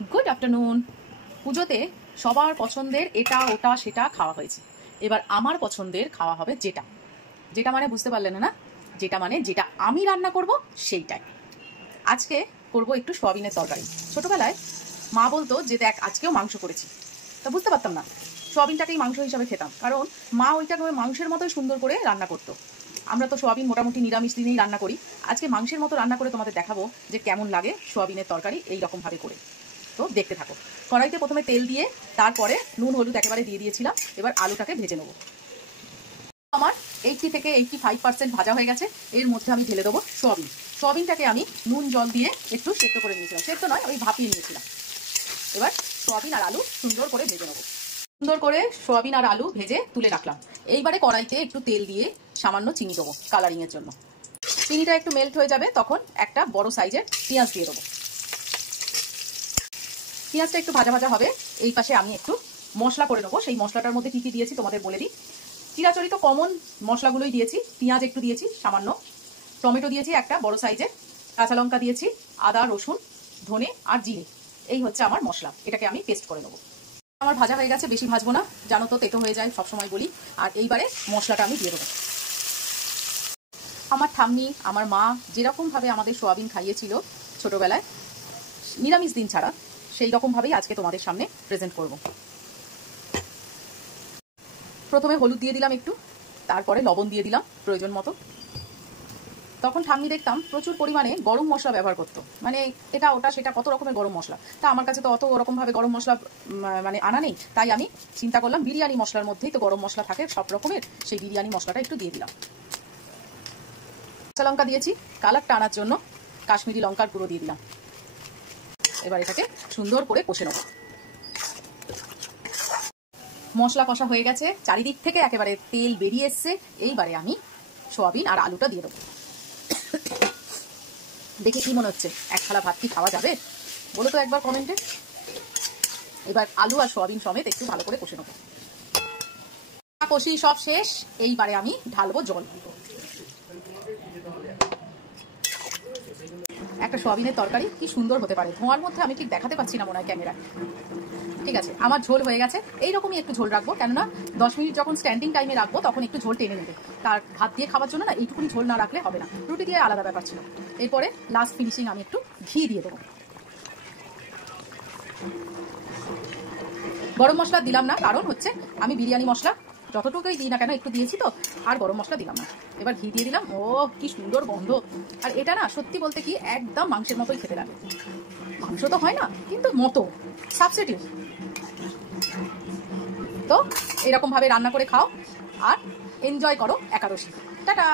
Good afternoon. পুজোতে সবার পছন্দের এটা ওটা সেটা খাওয়া হয়েছে, এবার আমার পছন্দের খাওয়া হবে যেটা যেটা মানে বুঝতে পারলেন না? যেটা মানে যেটা আমি রান্না করব সেইটাই। আজকে করব একটু সয়াবিনের তরকারি। ছোটবেলায় মা বলতো যে দেখ আজকেও মাংস করেছি, তা বুঝতে পারতাম না, সয়াবিনটাকেই মাংস হিসাবে খেতাম, কারণ মা ওইটাকে মাংসের মতোই সুন্দর করে রান্না করতো। আমরা তো সয়াবিন মোটামুটি নিরামিষ দিনেই রান্না করি, আজকে মাংসের মতো রান্না করে তোমাদের দেখাবো যে কেমন লাগে সয়াবিনের তরকারি এই রকমভাবে করে। তো দেখতে থাকো। কড়াইতে প্রথমে তেল দিয়ে তারপরে নুন হলুদ একেবারে দিয়ে দিয়েছিলাম, এবার আলুটাকে ভেজে নেবো। আমার 80 থেকে 85% ভাজা হয়ে গেছে। এর মধ্যে আমি ঢেলে দেবো সয়াবিন। সয়াবিনটাকে আমি নুন জল দিয়ে একটু সেদ্ধ করে নিয়েছিলাম, সেদ্ধ নয় ওই ভাপিয়ে নিয়েছিলাম। এবার সয়াবিন আর আলু সুন্দর করে ভেজে নেবো। সুন্দর করে সয়াবিন আর আলু ভেজে তুলে রাখলাম। এইবারে কড়াইতে একটু তেল দিয়ে সামান্য চিনি দেবো কালারিং এর জন্য। চিনিটা একটু মেল্ট হয়ে যাবে তখন একটা বড় সাইজের পেঁয়াজ দিয়ে দেবো। পেঁয়াজটা একটু ভাজা ভাজা হবে, এই পাশে আমি একটু মশলা করে নেবো। সেই মশলাটার মধ্যে কি কি দিয়েছি তোমাদের বলে দিই। চিরাচরিত কমন মশলাগুলোই দিয়েছি। পেঁয়াজ একটু দিয়েছি সামান্য, টমেটো দিয়েছি একটা বড় সাইজের, কাঁচা লঙ্কা দিয়েছি, আদা রসুন ধনে আর জিরে, এই হচ্ছে আমার মশলা। এটাকে আমি পেস্ট করে নেবো। আমার ভাজা হয়ে গেছে, বেশি ভাজবো না, জানো তো তেতো হয়ে যায় সবসময় বলি। আর এইবারে মশলাটা আমি দিয়ে দেবো। আমার ঠাম্মি আমার মা যেরকমভাবে আমাদের সোয়াবিন খাইয়েছিল ছোটবেলায় নিরামিষ দিন ছাড়া, সেই রকমভাবেই আজকে তোমাদের সামনে প্রেজেন্ট করব। প্রথমে হলুদ দিয়ে দিলাম একটু, তারপরে লবণ দিয়ে দিলাম প্রয়োজন মতো। তখন ঠাম্মি দেখতাম প্রচুর পরিমাণে গরম মশলা ব্যবহার করতো, মানে এটা ওটা সেটা কত রকমের গরম মশলা। তা আমার কাছে তো অত ওরকমভাবে গরম মশলা মানে আনা নেই, তাই আমি চিন্তা করলাম বিরিয়ানি মশলার মধ্যেই তো গরম মশলা থাকে সব রকমের, সেই বিরিয়ানি মশলাটা একটু দিয়ে দিলাম। কাঁচা লঙ্কা দিয়েছি কালারটা আনার জন্য, কাশ্মীরি লঙ্কার গুঁড়ো দিয়ে দিলাম। এবার এটাকে সুন্দর করে কষে নেব। মশলা কষা হয়ে গেছে, চারিদিক থেকে একেবারে তেল বেরিয়ে এসছে। এইবারে আমি সোয়াবিন আর আলুটা দিয়ে দেবো। দেখে কি মনে হচ্ছে এক থালা ভাত কি খাওয়া যাবে বলো তো একবার কমেন্টে। এবার আলু আর সোয়াবিন সমেত একটু ভালো করে কষে নেবো। কষি সব শেষ, এইবারে আমি ঢালবো জল। একটা সোয়াবিনের তরকারি কি সুন্দর হতে পারে, ধোঁয়ার মধ্যে আমি ঠিক দেখাতে পাচ্ছি না মনে হয় ক্যামেরায়। ঠিক আছে, আমার ঝোল হয়ে গেছে। এইরকমই একটু ঝোল রাখবো, কেননা 10 মিনিট যখন স্ট্যান্ডিং টাইমে রাখবো তখন একটু ঝোল টেনে নেবে। তার ভাত দিয়ে খাওয়ার জন্য না এইটুকুনি ঝোল না রাখলে হবে না, রুটি দিয়ে আলাদা ব্যাপার ছিল। এরপরে লাস্ট ফিনিশিং আমি একটু ঘি দিয়ে দেবো। গরম মশলা দিলাম না, কারণ হচ্ছে আমি বিরিয়ানি মশলা যতটুকুই দিই না কেন একটু দিয়েছি তো, আর গরম মশলা দিলাম না। এবার ঘি দিয়ে দিলাম। ও কি সুন্দর গন্ধ। আর এটা না সত্যি বলতে কি একদম মাংসের মতোই খেতে লাগে। মাংস তো হয় না কিন্তু মতো সাবস্টিটিউট। তো এরকম ভাবে রান্না করে খাও আর এনজয় করো একাদশী। টাটা।